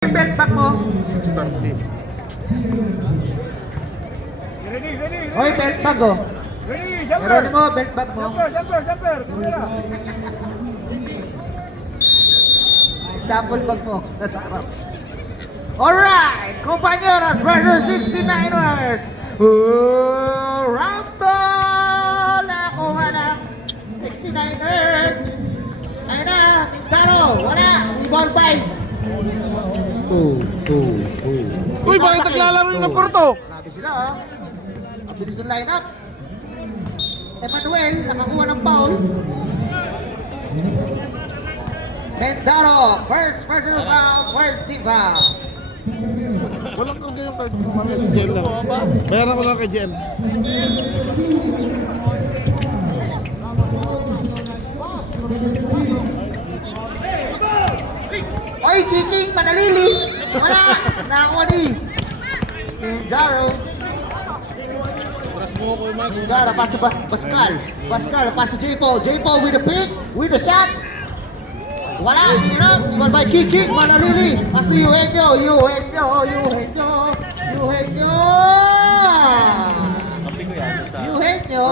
Belt bag mo. 630. Hoy, belt bag oh. Meron mo, belt bag mo. Jumper. Double bag mo. Alright, compañeros versus 69ers. Rumble! Nakuha ng 69ers. Ayun na, Mintaro. Wala. Rebound 5. Uy, bakit naglalaro yung number to? Grabe sila ah. Ang bilis ng lineup. Emmanuel, nakakuha ng foul. Mendaro, first personal foul, first team foul. Walang karga yung card. Mamaya si JM lang. Bayaran ko lang kay JM. Oy, kicking, panalili. Wala, nakakuha ni Mendaro. Mendaro, pass to Pascal. Pascal, pass to J-Paul. J-Paul with the pick, with the shot. Wala, inot. Iwan by kicking, panalili. Pass to Eugenio. Eugenio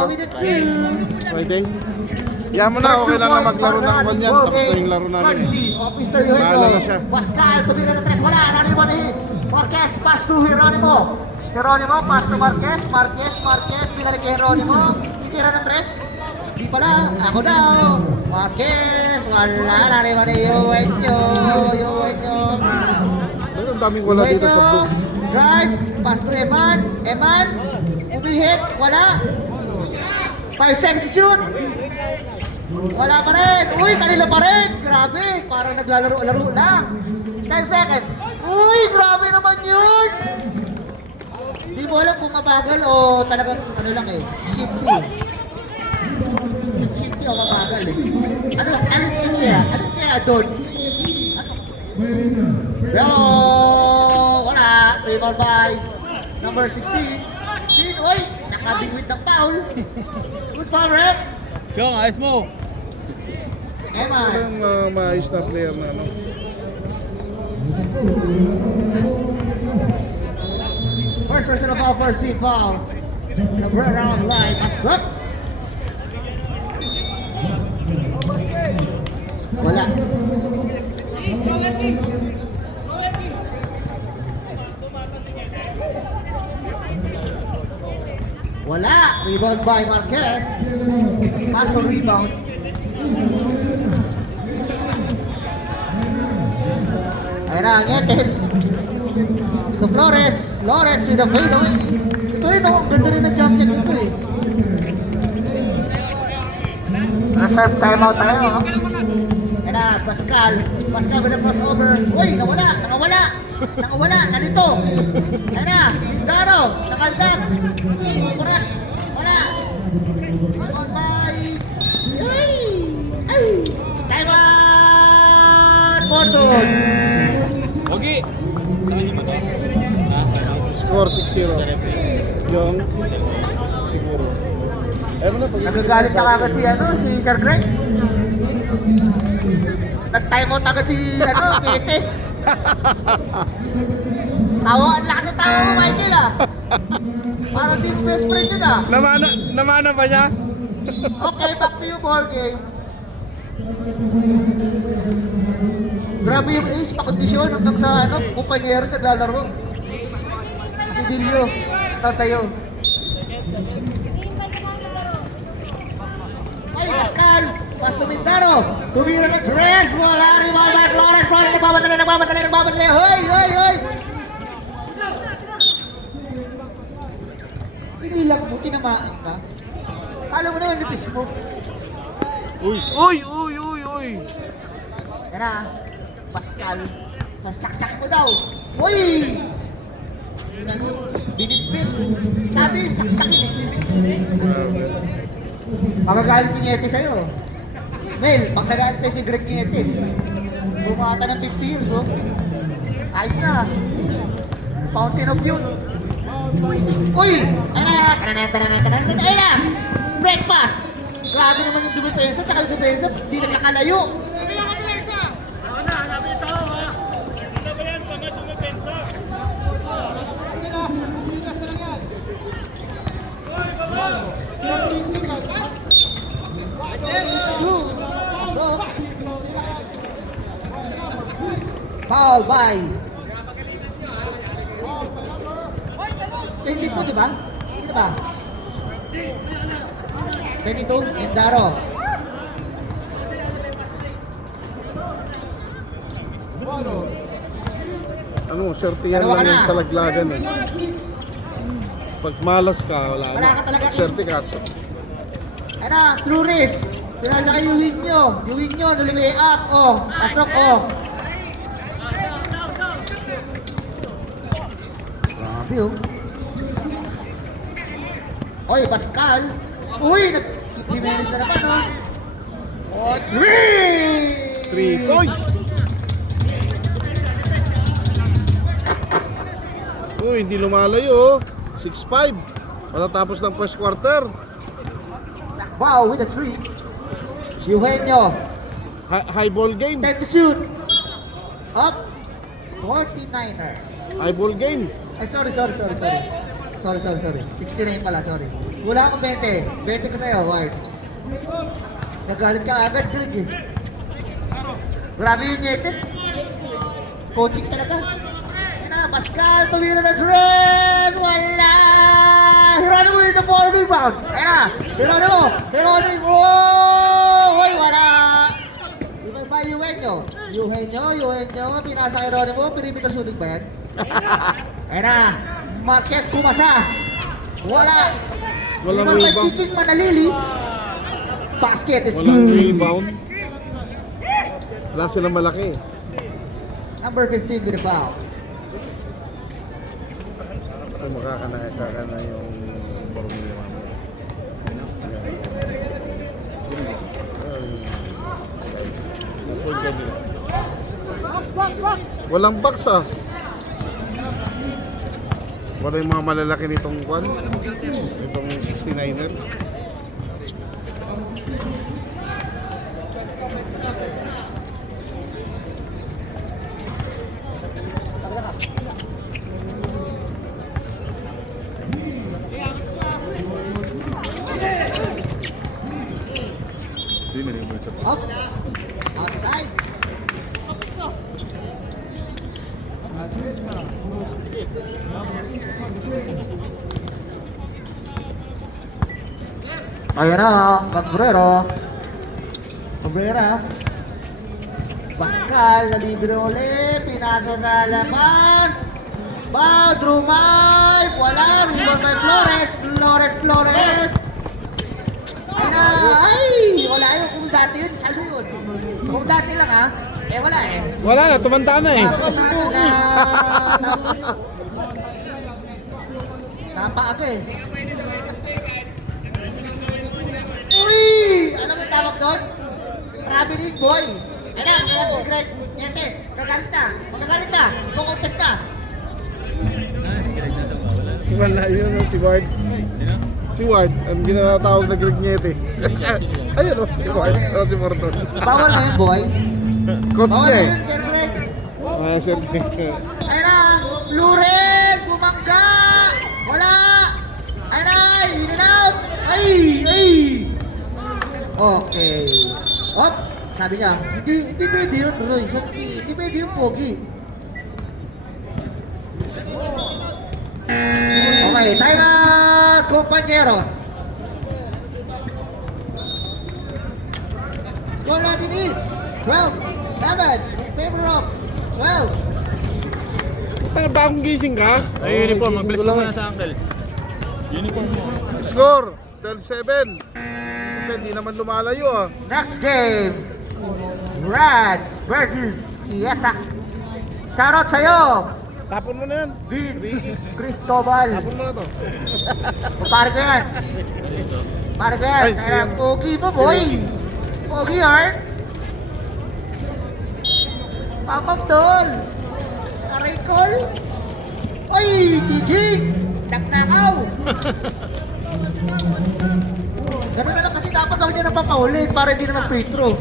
with the two. Friday. Yan mo na, okay lang na maglaro ng kwan yan. Tapos na yung laro namin. Officer Eugenio. Bahala na siya. Pascal, tumira na tres. Wala, Geronimo ni Marquez. Pass to Geronimo. Geronimo, pass to Marquez. Marquez, pinalik kay Geronimo. Titira na tres. Di pala, ako daw. Marquez, wala na rin ni Eugenio. Ang daming wala dito sa blue. Drives, pass to Eman. Umihit, wala. 5 seconds to shoot. Wala pa rin. Uy, kanila pa rin. Grabe, parang naglalaro-laro lang. 10 seconds. Uy, grabe naman yun. Hindi mo alam kung mabagal o talagang ano lang eh. Shifty o mabagal eh. Ano kaya doon? Yo, wala. Rebound by number 16. Uy, nakabingwit ng foul. Who's foul, rep? Siyong, ayos mo. Eman. Isang maayos na player na ano. First personal foul, first team foul. The round line, that's up. Wala. Wala. Rebound by Marquez. Pass on rebound. Ayan na, Nietes. So Flores with the fadeaway. Ito rin oh, ganda rin ang jump niya dito eh. Reserve timeout tayo. Ayan na, Pascal with the crossover. Uy, nakawala, nalito. Ayan na, Mendaro, nakaldam. Kurat, wala. On by... Timeout! Porton! Ogi. Score 6-0. Yung siguro. Ewan na pag Nagagalit na agad si Sir Greg. Nag-timeout agad si Nietes. Ang lakas ng tawa mo, Michael ah. Parang team best friend yun ah. Namana ba niya? Okay, back to you, ball game. Grabe yung ace, pakondisyon hanggang sa kumpanyero naglalaro. Kasi Dilio, ito sa'yo. Ay, Pascal! Pass to Mendaro! Tumira ng tres! Wala rin mga by Flores! Flores nagbabatali! Hoy! Pinilang mo, tinamaan ka. Alam mo naman, nipis mo. Uy! Yan na, Pascal. Sasaksak mo daw. Uy! Binitbit. Sabi, saksakin eh. Magagalit si Nietes sa'yo. Mel, pag nagalit sa'yo si Greg Nietes, bumata ng 50 years, oh. Ayun na. Fountain of Youth. Uy! Ayun na! Break pass! Grabe naman yung dumipensa, tsaka yung dumipensa, di nagkakalayo. Sabi lang ang isa. Ano na, hanapin ito. foul by 22, di ba? Di ba? 22, Endaro. Ano, swerte yan Dalawa lang ka yan na. sa laglagan eh. Pag malas ka, wala Wala na. ka talaga. Swerte ka. Ano, Flores. Pinalaki yung wing nyo. Yung wing nyo, nalimi up. Oh, pasok, oh. Grabe, oh. Oy, Pascal. Uy, nag-3 na naman, oh. Oh, 3! 3 points! Uy, hindi lumalayo. 6-5. Matatapos ng first quarter. Wow, with a 3. Eugenio. High ball game. 10 to shoot. Up. 49ers. High ball game. Ay, sorry. Sorry. 69 pala, sorry. Wala akong 20. 20 ko sa'yo, Ward. Nagalit ka agad, Greg eh. Grabe yung Nietes. Coaching talaga. Yan na, Pascal, tumira na dress! Wala! Geronimo with the ball rebound. Ayan na, Geronimo! Hoy, wala! Iba ba Eugenio? Eugenio, pinasa kay Geronimo, perimeter shooting ba yan? Ayan na, Marquez kumasa. Wala! Walang rebound. Pagkiking manalili. Basket is Walang good. rebound. Wala silang malaki. Number 15 with the foul. Ay, makakana yung formula mamaya. Walang box ah. Wala yung mga malalaki nitong kwan. Itong 69ers. Up. Outside. Ayan na, Cabrera. Pascal, nalibre ulit. Pinaso sa labas. Drumay. Wala. Rebound by Flores. Ay, wala yun. Kung dati yun, salo yun. Kung dati lang ha. Eh, wala eh. Wala na, tumanda na eh. Tapa ako eh. Uy! Alam mo yung tawag doon? Traveling boy. Ayan na, Greg. Yetes. Magagalit na. Kukontes na. Wala yun si Ward. Si Ward, ang ginatawag na Greg Nietes. Ayun o, si Ward. O, si Morton. Bawal na yun, boy. Coach Bawal niya na eh. yun, Sir Greg. Sir Ayan na, Flores, bumangga. Wala. Ayan na, in and out. Ay. Okay. Op, sabi niya, hindi pwede yun, Roy. Hindi pwede yun, Pogi. Okay, time out, compañeros. Score natin is 12-7 in favor of 12. Tanga ba akong gising ka? Ay, uniform. gising Mag-bless ko ka lang muna sa uncle. Uniform mo. Score, 12-7. Hindi naman lumalayo ah. Next game, Rad versus Ieta. Shoutout sa'yo, Tapon mo na yan. Vince Cristobal. Tapon mo na to. Pare ko yan. Ay, Kaya sige. pogi mo, boy. Pogi yarn. Papap doon. Aray call. Oy, gigig. Nagnakaw. Ganun na lang kasi dapat ako dyan napapahuli para hindi naman free throw.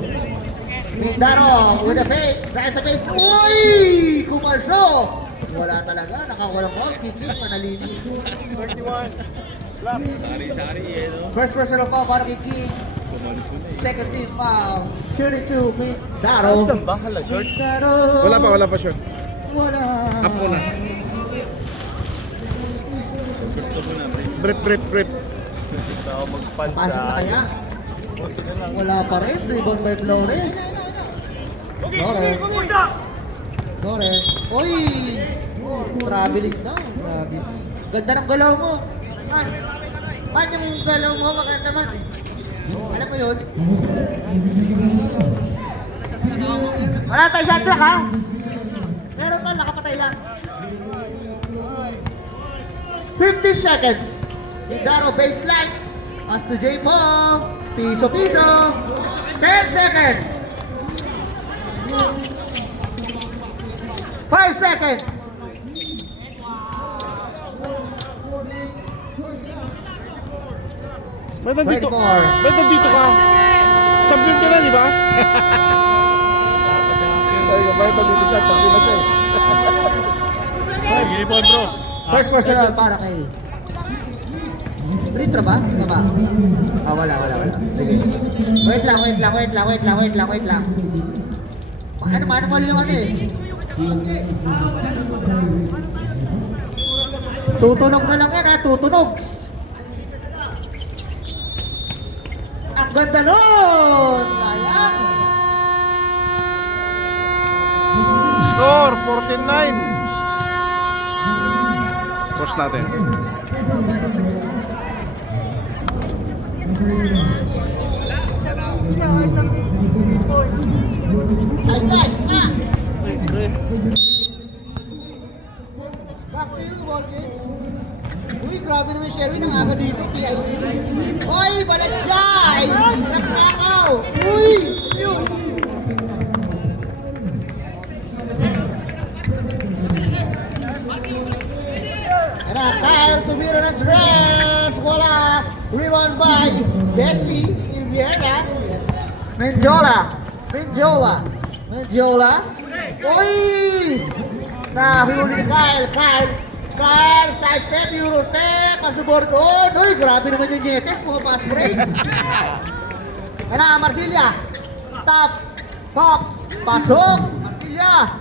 Mindaro with a fake. Dahil sa face. Uy! Kumalso. Wala talaga. Nakawalang ball. Kikik, manalili. 31. Sari-sari eh, no? First personal foul para kay King. Second team foul. 32, Mindaro. Bahala, short. Mindaro. Wala pa short. Wala. Apo na. Gusto mo na, break. Brep. Gusto ako mag-punch Pasok na kaya? Wala pa rin. Rebound by Flores. Flores. Uy! Traveling daw. Grabe. Ganda ng galaw mo. Man yung galaw mo, maganda man. Alam mo yun? Wala tayo shot clock, ha? Meron pa, nakapatay lang. 15 seconds. Hidaro baseline. Pass to J. Paul. Piso. 10 seconds. 5 seconds. Ba't nandito? 24. Ba't nandito ka? Champion ka na, di ba? Ay, ba't nandito siya? Champion na siya. Uniform, bro. First personal para kay... Retro ba? Ito ba? Ah, wala. Sige. Wait lang. Ano yung ano eh? Tutunog na lang yan ha, tutunog. Ang ganda nun! Sayang! Score, 14-9. Push natin. Nice, na! Back to you, Volky. Uy, grabe naman Sherwin, ang aga dito, PIC. Uy, balatjay! Nagnakaw! Uy! Yun! Ano, Kyle tumira ng dress! Wala! Rebound by Bessie Ivieras. Mendiola! Uy! Nahuli ni Kyle, side step, Euro step, pasubor doon. Uy, grabe naman yung Nietes, mga pass break. Ano, Marsilia. Stop. Pop. Pasok. Marsilia.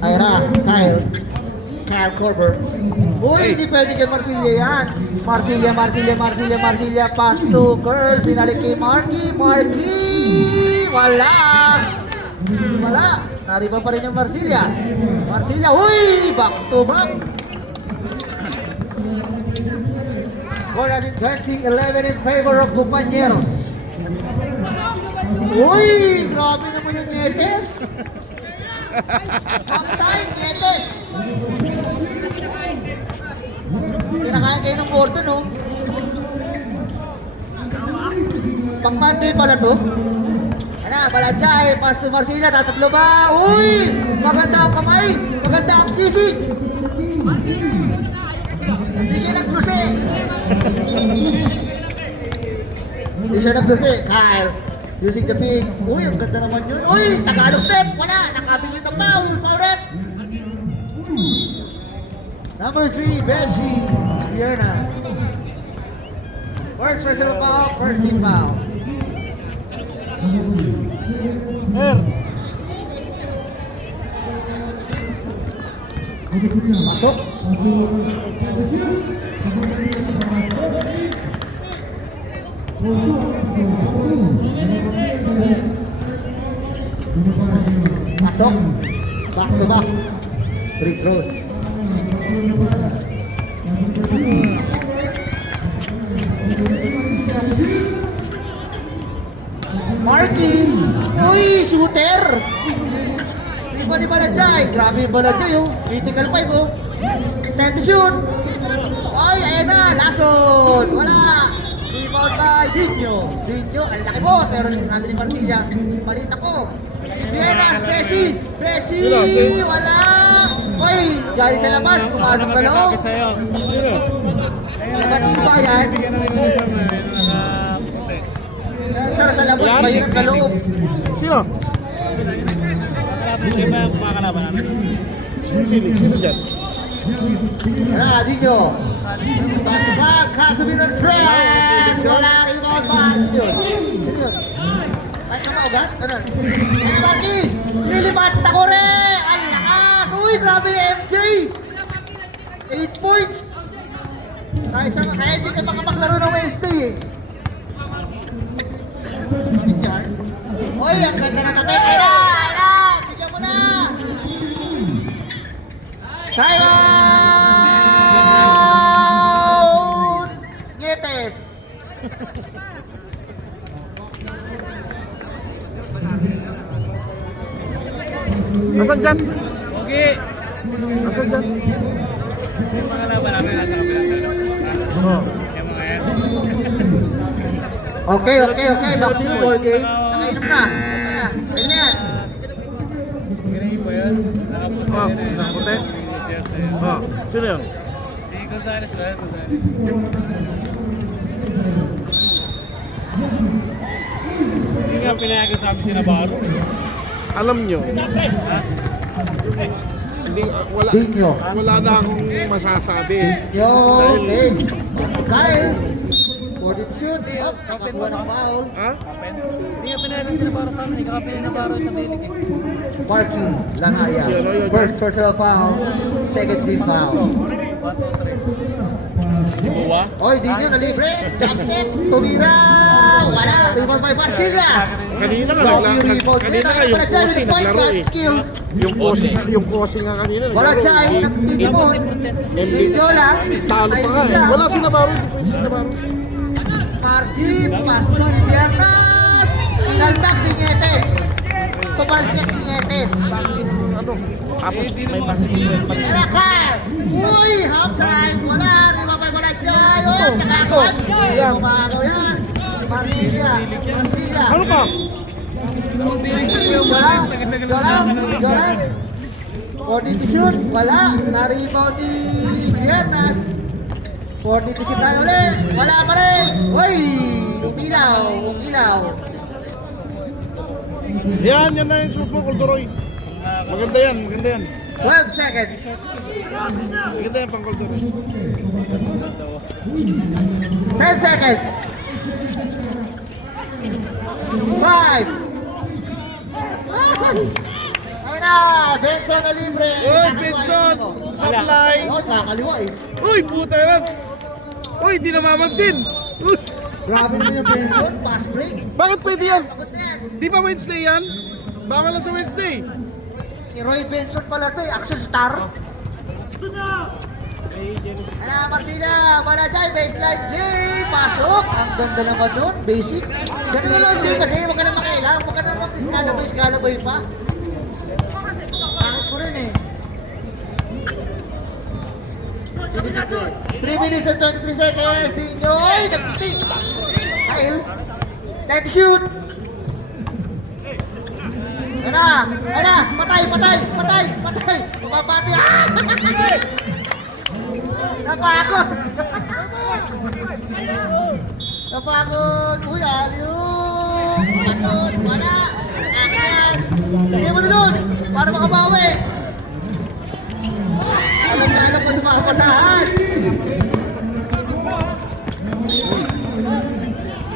Ayra, Kyle Corber. Uy, hindi pwede kay Marsilia yan. Marsilia. Pass to Curl. Binalik kay Marky. Wala. Nariba pa rin yung Marsilia. Uy, back to back. Score natin 20-11 in favor of Compañeros. Uy, grabe naman yung Nietes. Half time, Nietes. Kinakain kayo ng Gordon, no? Pang-Monday pala to. Ano, Balatjay, pass to Marsilia, tatatlo ba? Uy! Maganda ang kamay! Maganda ang kisig! Hindi siya nagdose. Kyle, using the big. Uy, ang ganda naman yun. Uy, Tagalog step! Wala! Nakabigit ang foul! Foul rep! Number 3, Beshi Viernas. First personal foul, first team foul. Masuk. Masuk. Back to back. Free throws. Marky! Uy, shooter! Di ba Balatjay? Grabe yung Balatjay, oh. Critical 5, oh. 10 to shoot. Ay, ayan na. Lason. Wala. Rebound by Dinyo. Ang laki mo. Pero sinabi ni Marsilia, balita ko. Vieras, Bessie. Wala. Uy, galing sa labas. Pumasok sa loob. Sino? Iba yan. Pero sa labas, mahirap sa loob. Sino? Sino dyan? Dinyo. Pasok ka. Katumir ng trend. Wala rebound by Dinyo. ugat? Ano? Ano, Marky? Lilipat ako rin! Ang lakas! Uy, grabe MJ! 8 points! Kahit hindi ka makapaglaro ng Wednesday eh. Bakit yan? Uy, ang ganda na tabi! Ayra! Ayra! Bigyan mo na! Time out! Nyetes! Asan dyan? Okay. Asan dyan? Yung mga laban namin nasa kabilang dalawa. Oh. Yung mga yan. Okay. Back to the ball game. Nakainom na. Ayun na yan. Ganyan ba yan? Nakapunta Oh, yan eh. nakaputi? Yes, eh. Oh, sino yun? Si Gonzales ba? Gonzales. Hindi nga pinayagan sa amin si Navarro. Alam nyo, Ha? hindi, wala na akong masasabi. Yo, legs. Kyle. Body shoot. Oh, nakakuha ng foul. Ha? Hindi nga pinayagan si Navarro sa amin. Ikakapin ni Navarro sa dilig eh. Marky Langaya. First personal foul. Second team foul. 1, 2, 3. Si Buwa? Oy, di nyo na libre. Jump set. Tumira. Wala. Rebound by Marcilla. Kanina nga, kanina nga yung Kosi naglaro eh. Skills. Yung Kosi nga kanina Wala naglaro siya eh. ay nagtitimon. Video lang. Talo pa nga eh. Wala si Navarro, hindi pwede si Navarro. Marky, Pasto Ibianas. Inaltak si Nietes. Tumalsik si Nietes. Ano? Tapos may Rakal! Uy! Half time! Wala! Wala siya! Ayun! Nakakuha! Ayan! Umagaw yan! Marsilia! Ano ka? Wala! Body to shoot! Wala! Na-rebound ni Biernas! Body to shoot tayo ulit! Wala pa rin! Uy! Umilaw! Yan na yung shoot mo, Koltoroy. Maganda yan. 12 seconds! Maganda yan pang Koltoroy. 10 seconds! 5! Ayun na! Benson na libre! Uy, Benson! Supply! Oh, kakaliwa eh. Uy, puta yan! Uy, di namamansin! Uy, Grabe naman yung Benson, pass break. bakit pwede yan? Pagod na yan. Di ba Wednesday yan? Baka lang sa Wednesday. Si Roy Benson pala to eh, action star. Ano, Martina, wala dyan, baseline J, pasok. Ang ganda naman nun, basic. Ganun na lang J, kasi huwag ka na makailang, huwag ka na mag-iskalaboy pa. Bakit ko rin eh. 3 minutes and 23 seconds, Dino, ay, nagpiti. Kyle, time to shoot. Patay. Mapapati. Napagod. Uy, ayun. Patod, wala. Akin. Sige mo na doon, para makabawi. Alam ko sa mga pasahan.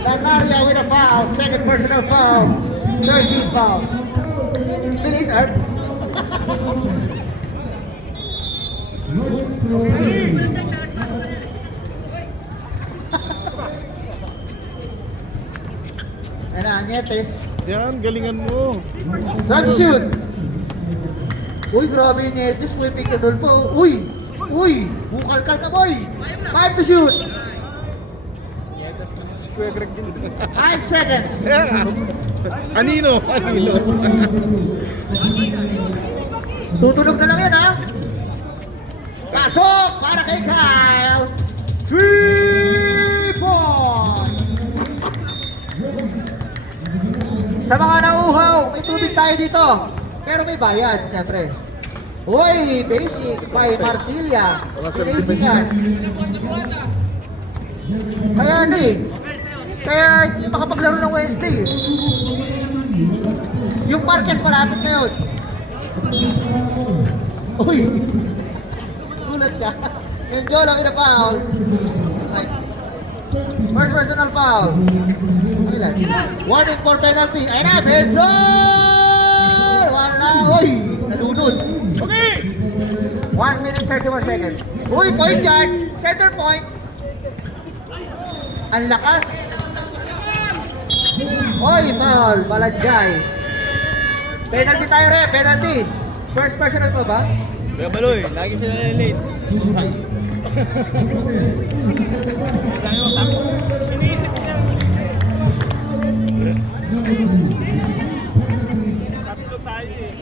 Lanaria with a foul, second personal foul, 13 foul. Bilis, Art. Ano, Nietes. Yan, galingan mo. Time to shoot. Uy, grabe yung Nietes. May pick and roll po. Uy, bukal-kal ka, boy. 5 to shoot. Si Kuya Greg din. 5 seconds. Anino. Tutunog na lang yan, ha? Pasok para kay Kyle. 3 points. Sa mga nauuhaw, may tubig tayo dito. Pero may bayad, siyempre. Uy, basic by Marsilia. Basic yan. Kaya hindi makapaglaro ng Wednesday. Yung Marquez malapit na yun. Uy! Gulat ka. Yung Jolo in a foul. Ay. First personal foul. Ilan? Warning for penalty. Ayun na, Benson! Wala, uy! Nalunod. 1 minute 31 seconds. Uy, point guard. Center point. Ang lakas. Uy, foul. Balanjay. Penalty tayo rin, penalty. First personal pa ba? Kaya Baloy, lagi sila late. Iniisip niya. Tatlo tayo eh.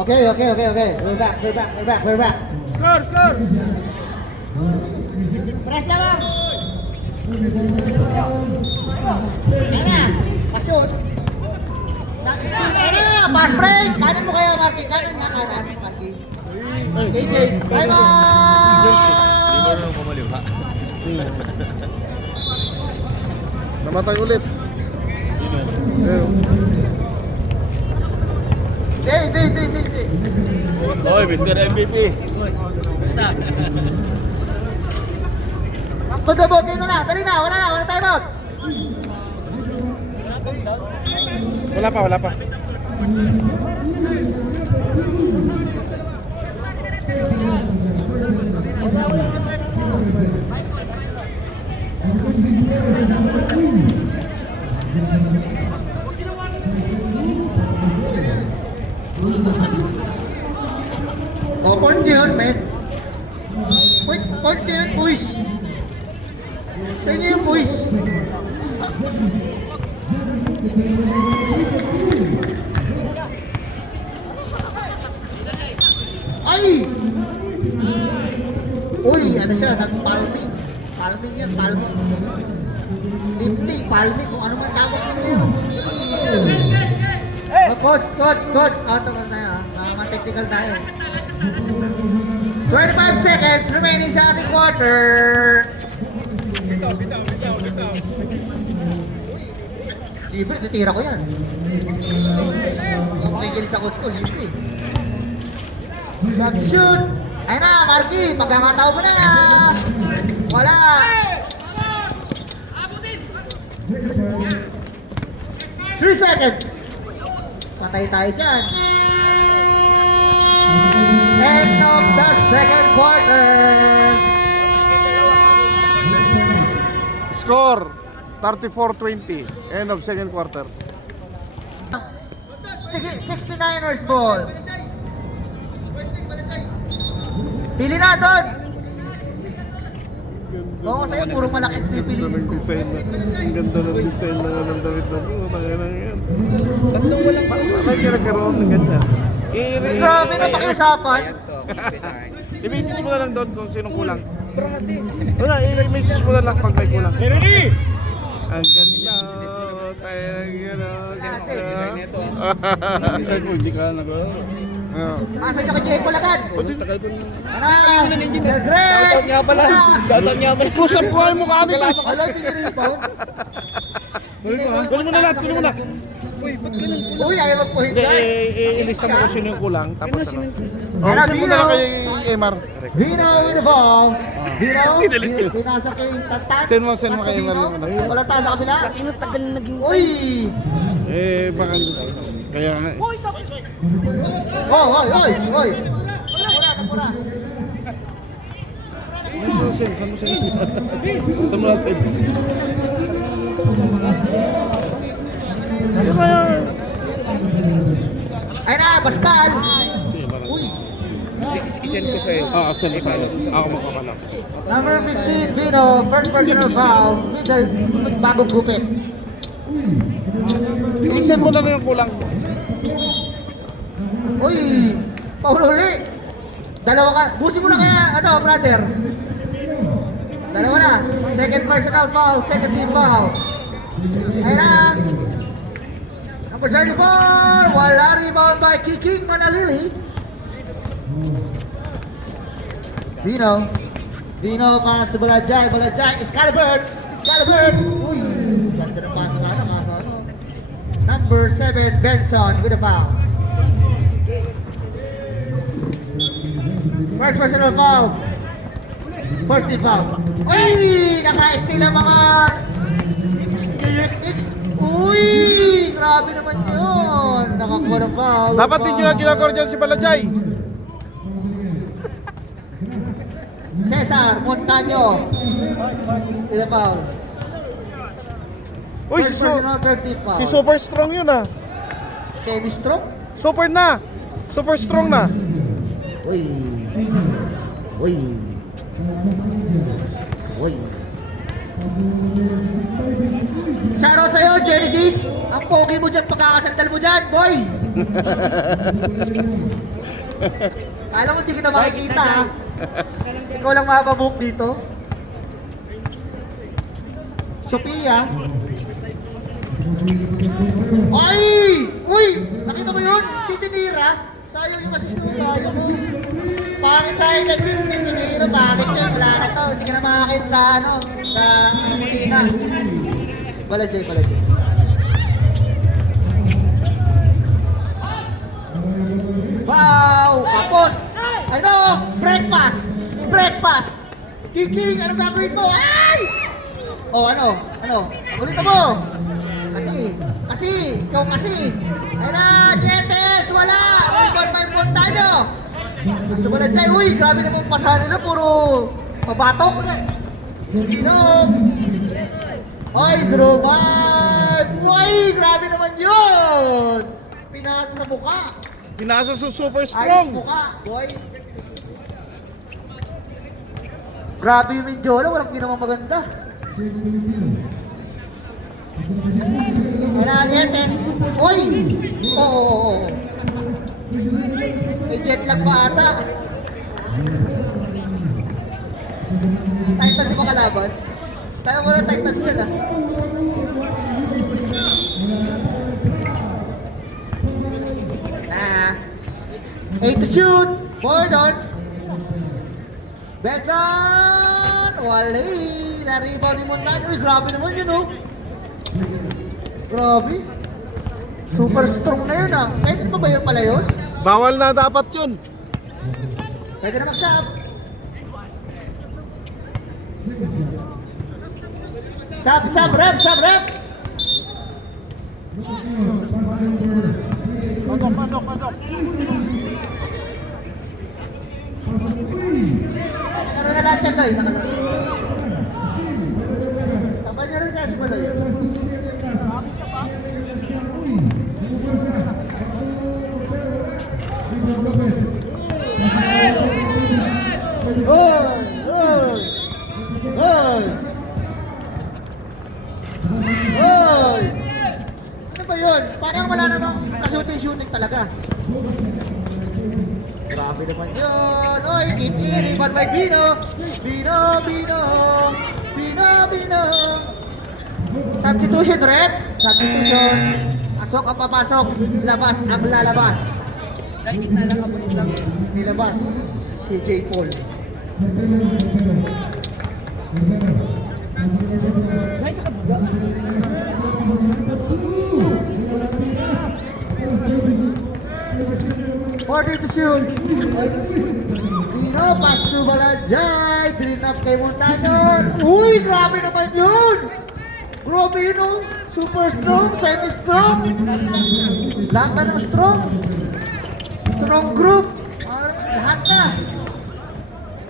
Okay. We're back. Score! Press lang. Ayan na. Pashoot. Ayan na. Pass break. Kanan mo kaya, Marky. Kanan nga, Marky. KJ. Time out. Hindi mo rin pumaliw ha. Namatay ulit. Ayun. Hindi. Hoy, Mr. MVP. Basta. Pagkabot, kayo na. Dali na. Wala time out. Wala pa. Oh, point yun, men. Point yun, boys. Sa inyo yung boys. Ay! Uy, ano siya, nag-palming. Palming yan, palming. Lifting, palming, kung ano man tawag ko yun. Oh, coach. Ito na tayo, ma-technical tayo. 25 seconds remaining sa ating quarter. Libre, titira ko yan. So, makikinig sa coach ko, libre. Jump shoot! Ayun na, Marky, magkakataon mo na yan. Wala. Three seconds. Patay tayo dyan. End of the second quarter. Score 34-20. End of second quarter. Sige, 69ers ball. Pili na doon. Oo, sa'yo puro malaki pipili. Ang ganda ng design ng damit na po. Tangan yan. Tatlong walang Bakit ka nagkaroon ng ganyan? Grabe na pakiusapan. I-message mo na lang doon kung sinong kulang. Wala, i-message mo na lang pag may kulang. Ang ganda. Tayo ng gano'n. Design mo, hindi ka Asan yung kay Jay Pulagan? tagal ko nung... Ano? Sir Greg! Shoutout nga pala. Kusap ko ay mukha nito. Hello, tiniripaw. Kunin mo na lahat, kunin mo na. Uy, ayaw magpuhit Hindi, ka. ilista mo kung sino yung kulang. Tapos ano. Ano, Send mo na lang kay Emar. Hino with the ball. Hino, pinasa kay Tatan. Send mo kay Emar yung ano. Wala tayo sa kabila. Ino, tagal na naging... Uy! Baka kaya nga. Hoy! Nakura. Saan mo send? Saan mo na send? Ayun na, Pascal. Uy. I-send ko sa'yo. Send mo sa'yo. Ako magpapanak. Number 15, Vino, first personal foul with the bagong gupit. I-send mo na lang yung kulang. Uy, paululi. Dalawa ka. Busin mo na kaya, brother. Dalawa na. Second personal foul, second team foul. Ayun na. Number 24, wala rebound by Kiking Manalili. Dino para sa Balajay. Excalibur. Uy, ganda ng pasa sana. Number 7, Benson with a foul. First personal foul. First team foul. Uy, naka-steal ang mga New York Knicks. Uy, grabe naman yun. Nakakuha ng foul. Dapat din nyo na ginagawa dyan si Balajay. Cesar Montaño. With a foul. Uy, First personal, third team foul. si Super Strong yun ah. Semi-stroke. Super na. Super Strong na. Uy. Shoutout sa'yo, Genesis. Ang pogi mo dyan, pagkakasandal mo dyan, boy. Alam mo, hindi kita makikita, ha? Ikaw lang mapabook dito. Sophia. Ay! Uy! Nakita mo yun? Titinira. Sayang yung assist mo, sayang mo. Pangit sayang like yun, titinira. Bakit yun? Wala na to. Hindi ka na makakit sa sa Mutina. Balajay. Wow! Tapos, breakfast! King, anong gagawin mo? Ay! Oh, ano? Ulitin mo! Ikaw kasi! Ayun na, Dietes! Wala! 1.5 point tayo! Gusto mo lang dyan, uy! Grabe naman pasahan nila, puro mabatok! Ay, Druman! Uy! Grabe naman yun! Pinasa sa mukha! Pinasa sa Super Ayos Strong. mukha, boy! Grabe yung Mindiola, walang ginawang maganda. Wala Dietes! Uy! Oo. May jet lag pa ata. Titans yung makalaban. Tayo mo na Titans yun, ah. Eight to shoot. Gordon. Betson. Wali. Naribaw ni Montaño. Uy, grabe naman yun, oh. Grabe. Super strong na yun, ah. Pwede pa ba yun pala yun? Bawal na dapat yun. Pwede na mag-sub. Sub, rep. Pasok. Ano na lahat yan, Loy? Sabay niya rin kasi ba, Loy? Hoy! Ano ba yun? Parang wala namang kasuting-shooting talaga. Grabe naman yun. Oy, rebound by Bino. Bino. Substitution, rep. Substitution. Pasok ang papasok. Labas ang lalabas. Nilabas si J. Paul. Order to shoot. Dino, pass to Balajay. Green up kay Montaño. Uy, grabe naman yun. Grabe yun, oh. Super strong, semi-strong. Lahat na ng strong. Strong group. Lahat na.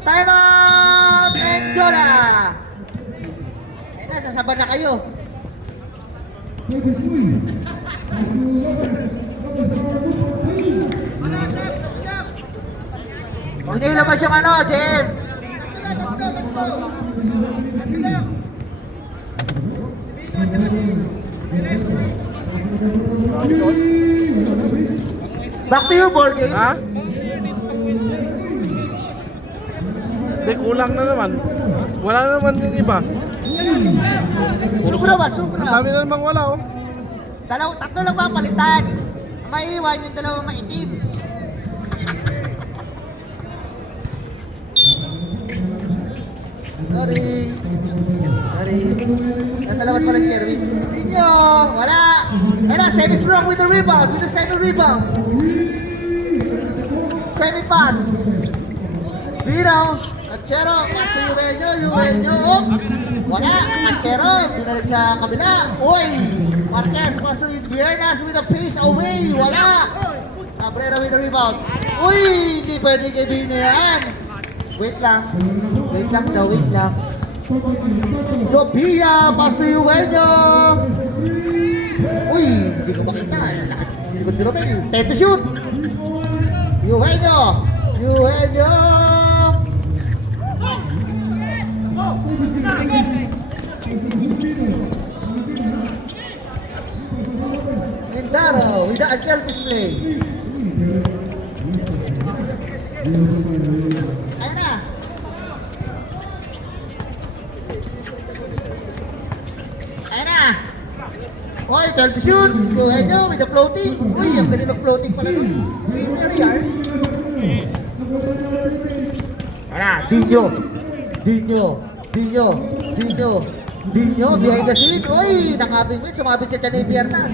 Time out! Enjola! Ayun na, sasaban na kayo. Huwag niyo ilabas yung ano, Jem. Back to you, ball games. Ha? Hindi, kulang na naman. Wala na naman yung iba. Sobra ba? Ang Sobra. dami na namang wala, oh. Tatlo lang papalitan. Maiiwan yung dalawang maitim. Sorry. Nasa labas pala si Erwin. Yo, wala. Ayun na, semi-strong with the rebound. With the semi-rebound. Semi-pass. Bino. Achero. Pass to Eugenio. Oh. Wala. Achero. Pinalik sa kabila. Uy. Marquez. Pass to Viernas with a pace away. Wala. Cabrera with the rebound. Uy. Hindi pwede kay Bino yan. Wait lang daw. Sophia, pass to Eugenio. Uy, hindi ko makita. Lalaki likod si Romel. 10 to shoot. Eugenio. Lindaro with the unselfish play. Ayun na. Oy, 12 to shoot. Eugenio with the floating. Uy, ang galing mag-floating pala nun. Senior yan. Ayun na, Dinyo, behind the scene. Uy, nakaping win. Sumabit siya dyan ni Viernas.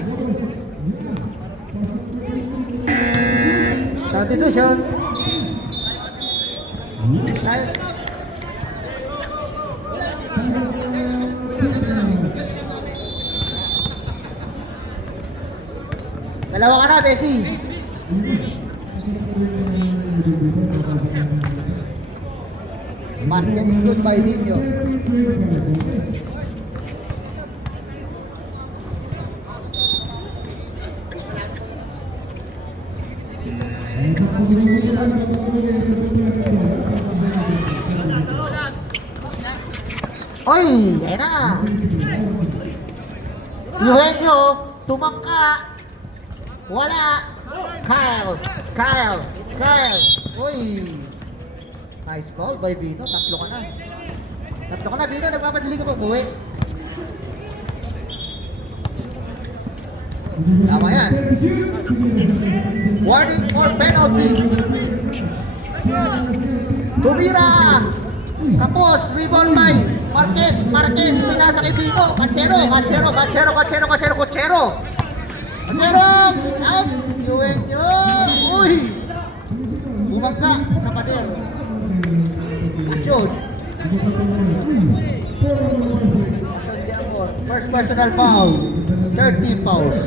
Substitution. Dalawa ka na, Bessie. Basket is good by Dinyo. Oy, ayun na. Eugenio, tumangka. Wala. Kyle. Uy. Nice foul by Bino. Tatlo ka na, Bino. Nagmamadali ka pa buwi. Tama yan. Warning for penalty. Tumira. Tapos, rebound by Marquez. Pinasa kay Bino. Kachero. Out. Eugenio. Uy. Bumagka sa pader. Asyon di Amor. First personal foul. Third team fouls.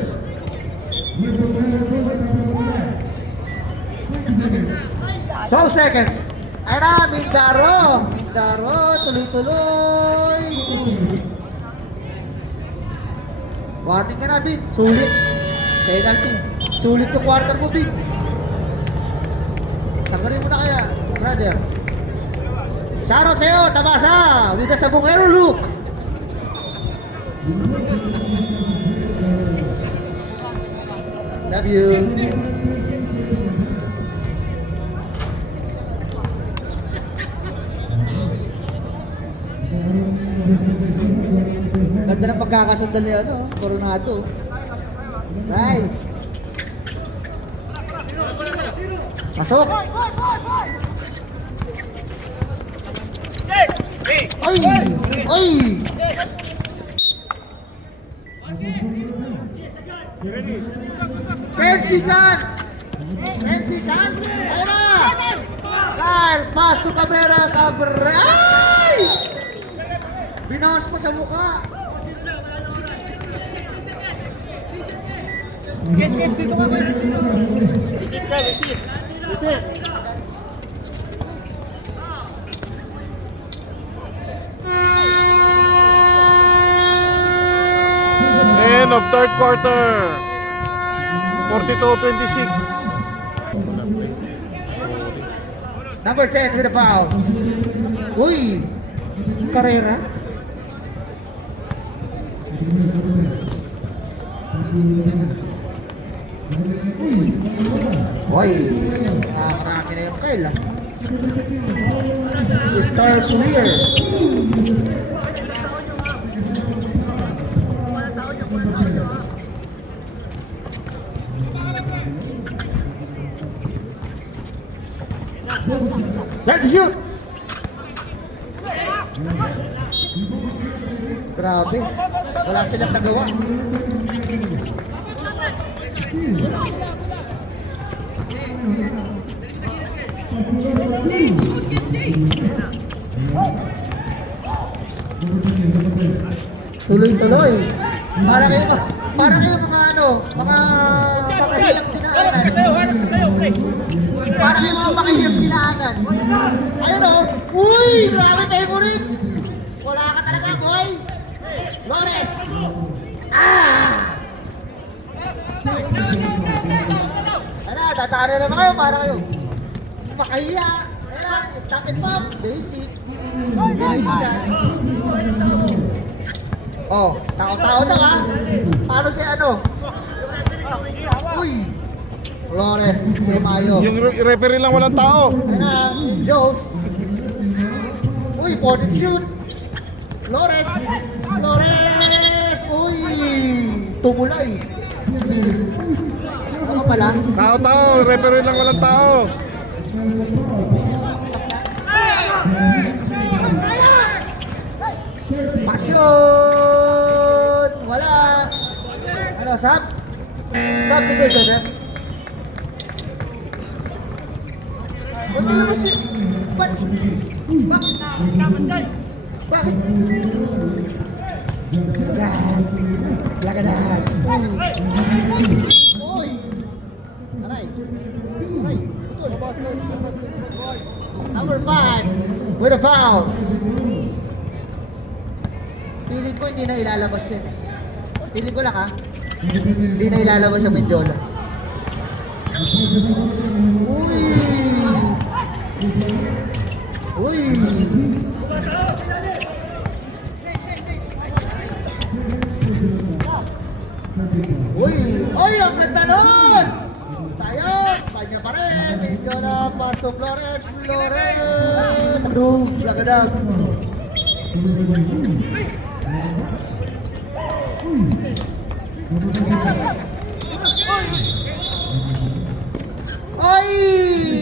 So seconds. Ayun na, Mindaro. Tuloy. Warning ka na, Bin. Sulit. Penalty. Sulit yung quarter mo, Bin. Tanggalin mo na kaya, brother. Shoutout sa'yo, Tabasa, with the Sabongero look. Love you. Ganda ng pagkakasandal ni Coronado. Nice. Pasok. Oy! Kenshi Gans! Ayun na! Kyle, pass to Cabrera. Ay! Binawas pa sa mukha. Dito ka kayo. Bitit. End of third quarter. 42-26. Number 10 with a foul. Uy! Carrera. Uy! Nakakarami na yung Kyle. Start clear. Let's shoot! Grabe. Wala silang nagawa. Tuloy-tuloy. Para kayo mga ano, mga pakahiyang dinaanan. Para kayo mga pakahiyang dinaanan. Ayun o. Uy! Grabe favorite! Wala ka talaga, boy! Flores! Ah! Ano, tatara naman kayo para kayo. Makahiya. Ayun, stop and pop. Basic. Basic na. Oh, tao-tao na ka. Paano si ano? Uy! Flores, kay Mayo. Yung referee lang walang tao. Ayun na, yung Joes. Uy, point and shoot. Flores! Flores! Uy! Tumulay. Ano pala? Tao-tao, referee lang walang tao. Pasyon! Wala! Ano, Sab? Sab, tigay ka na. Kunti naman si... Bakit? Lagadag! Uy! Aray! Aray! Putol! Number 5 with a foul! Piling ko hindi na ilalabas yan eh. Piling ko lang ha. Hindi na ilalabas yung Mendiola. Uy! Uy! Uy! Uy! Ang ganda nun! Sayang! Kanya pa rin! Mendiola, pass to Flores! Flores! Aduh! Lagadag! Ay!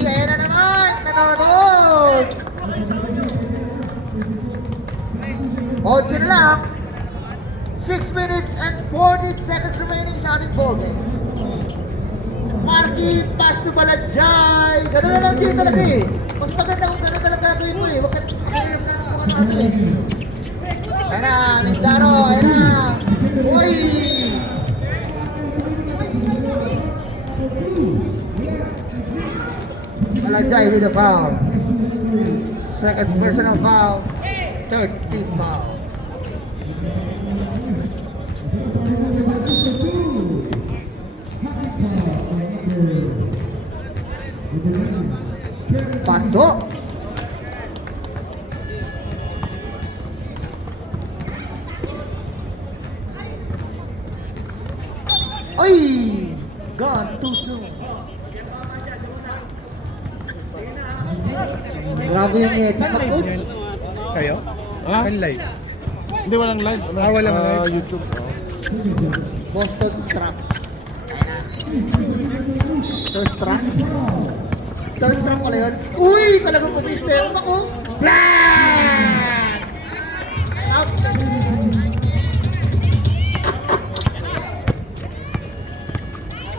Ayan na naman! Nanonood! 8 na lang. 6 minutes and 14 seconds remaining sa ating ball game. Marky, pass to Baladjay. Ganun na lang din talaga eh. Mas maganda kung ganun talaga gagawin mo eh. Huwag ka kailang na mga ano eh. Ayan na, Mindaro, ayan na. Uy! Baladjay with a foul. Second personal foul. Third team foul. Pasok. Ay! Gone too soon. Grabe yung net. Coach. Kayo? Ha? Kan live. Hindi, walang live. Walang live. YouTube. Boston Trap. Third trap. Third trap pala yun. Uy! Talagang pumiste. Ako. Black! Out.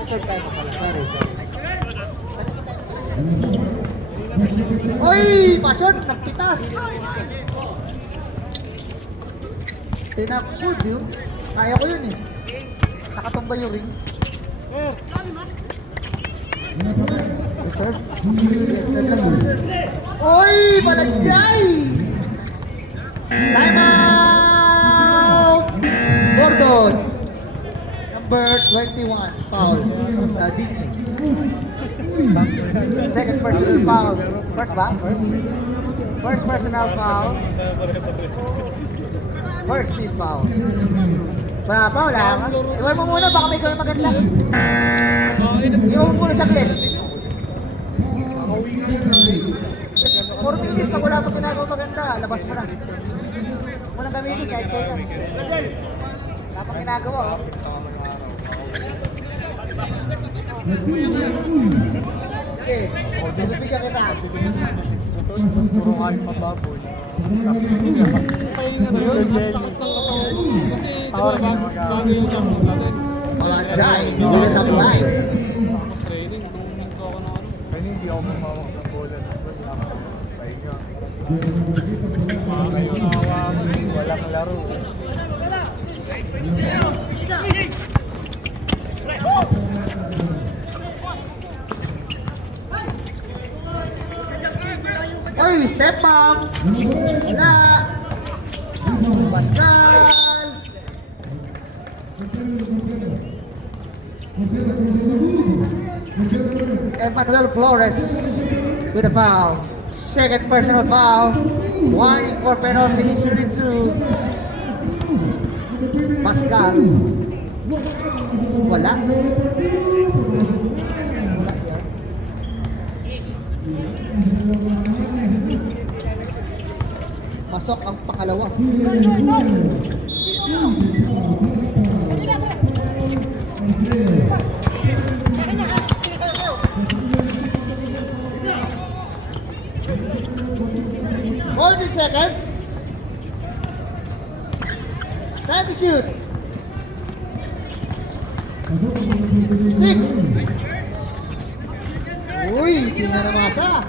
Third time pa pala. Sorry. Uy! Pasyon! Nagpitas! Tinakod yun. Kaya ko yun eh. Nakatumbay yung ring. Reserve. Uy! Baladjay! Time out! Gordon! Number 21. Foul. Dini. Second personal foul. First ba? First personal foul. First team foul. Wala pa, wala ka. Iwan mo muna, baka may gawin maganda. Iwan mo muna saglit. 4 minutes pag wala pang ginagawa maganda, labas mo na. Huwag mo nang gamitin kahit kaya. Wala pang ginagawa, oh. Okay, bibigyan kita. Puro kahit pababoy. Sakit ng katawan. Malajay, dito sa supply. Kaya hindi ako mamawak ng bola ng pahinga. Walang laro. Oy, step up! Wala! Pascal! Emmanuel Flores with a foul. Second personal foul. Warning for penalty, shooting two. Pascal. Wala. Wala yan. Pasok ang pangalawa. Hold it seconds. Time to shoot. 6. Uy, hindi na namasa.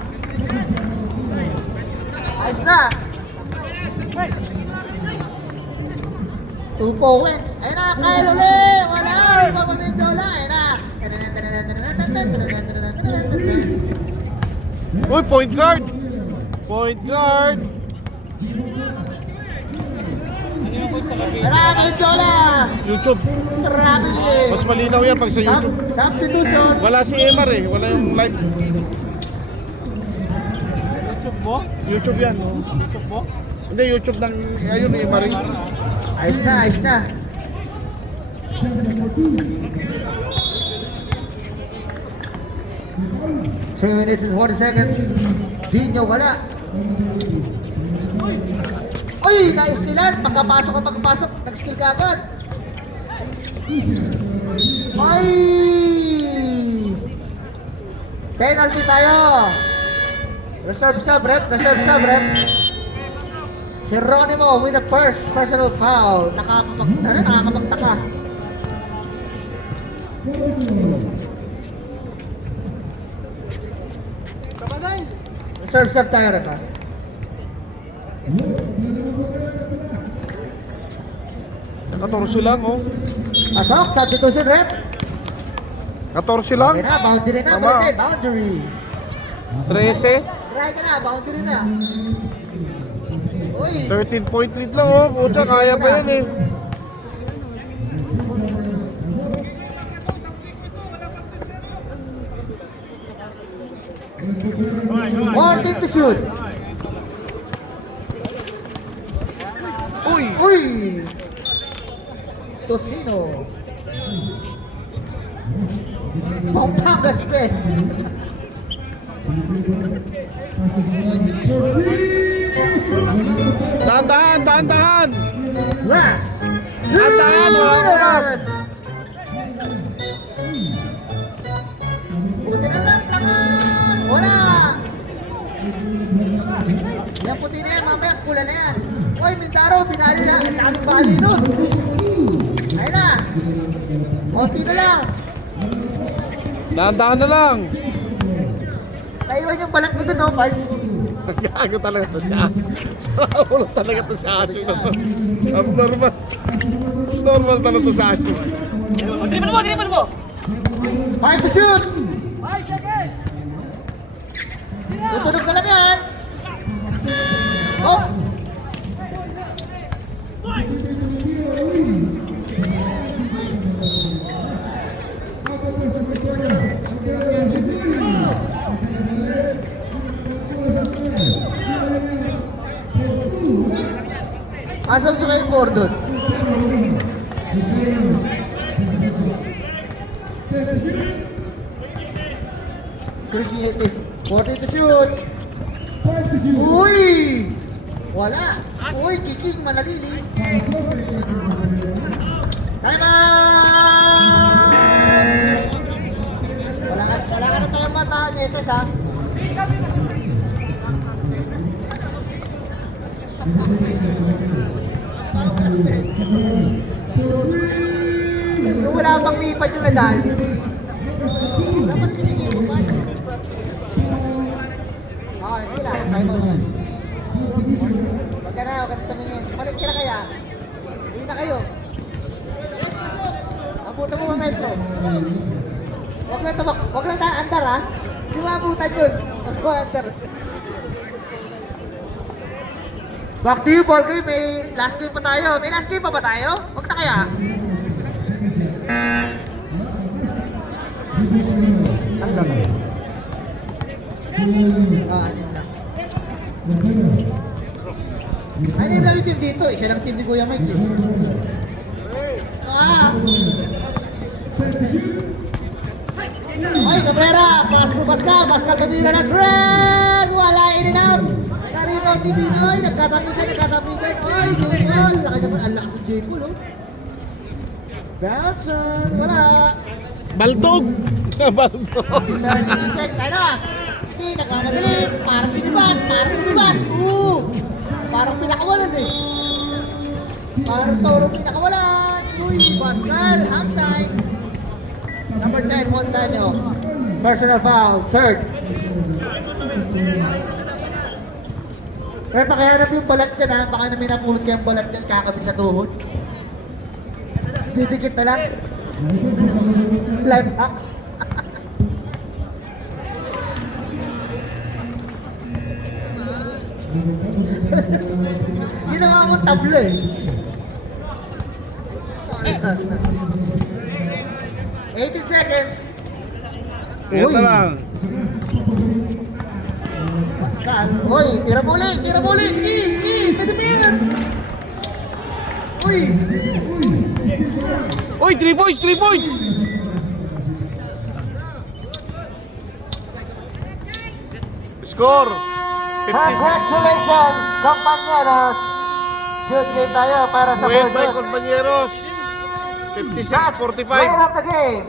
Ayos na. 2 points. Ayun na, Kyle ulit. Wala. Mapamito wala. Ayun na. Uy, point guard! Point guard! Wala, Kalinjola. YouTube. Grabe. Mas malinaw yan pag sa YouTube. Substitution. Wala si Emar eh. Wala yung live. YouTube mo? YouTube yan. YouTube mo? Hindi, YouTube ng ayun ni Emar. Ayos na, ayos na. Three minutes and 40 seconds. Di nyo wala. Uy, na-stealan. Pagkapasok at pagkapasok, nag-steal ka agad. Ay! Penalty tayo. Reserve sub, rep. Reserve sub, rep. Geronimo with the first personal foul. Nakakapagtaka. Reserve sub tayo, rep. Ha? Naka-14 lang oh. Pasok, substitution, rep. 14 lang. Okay na, boundary na. Tama. Boundary, boundary. 13. Try ka na, boundary na. Uy. 13 point lead lang oh. Pucha, kaya pa yan eh. More to shoot. Uy! Uy! Tosino. Pampagas Pes. Dahan-dahan! Dahan-dahan! Last. Dahan-dahan! Walang oras! Puti na lang, plangan! Wala! Yan puti na yan, mamaya pula na yan. Uy, Mindaro, binali na. Ang daming bali nun. Ayun na. Konti na lang. Dahan-dahan na lang! Naiwan yung balat mo dun, no, Pards? Gago talaga to siya. Sa ulo talaga to si Ashi na to. Abnormal. Normal talaga to si Ashi. Dribble mo! Dribble mo! 5 to shoot! 5 seconds! Tutunog ka lang yan! Oh! Asan ko kayo board doon? Creative. 40 to shoot. Uy! Wala. Uy, kiking manalili. Time out! Wala ka na tayong mata, Netes, ha? Kung wala pang lipad yung Nadal, dapat pinigil mo pa. Okay, sige lang. Time out naman. Huwag ka na tumingin. Palit ka na kaya. Uwi na kayo. Abutan mo mga metro. Huwag lang andar ha. Hindi mo abutan yun. Huwag mo andar. Back to you, ball game. May last game pa tayo. May last game pa ba tayo? Huwag na kaya. Ang lang. Anim lang. Anim lang yung team dito. Isa lang team ni Kuya Mike eh. Ay, Cabrera! Pascal Camila na thread! Wala, in and out! Naribaw ni Binoy, nagkatapigan. Ay, J-Paul! Sa kanya ang lakas ng J-Paul, oh. Benson, wala. Baldog! Baldog! 36, ano? Hindi, nagmamadali. Parang sinibat. Parang pinakawalan eh. Parang toro pinakawalan. Uy, Pascal, half time. Number 10, Montaño. Personal foul, third. Pakihanap yung balat dyan ha. Baka na may napulot kayong balat dyan kakabit sa tuhod. Didikit na lang. Life hack. Ginawa mo tablo eh. 18 seconds. Ito lang. Pascal. Uy, tira muli. Sige, pwede mo yan. Uy. Uy, 3 points! Score! 56. Congratulations, compañeros. Good game tayo para sa Win by Bordeaux. Compañeros. Player 56-45. of the game.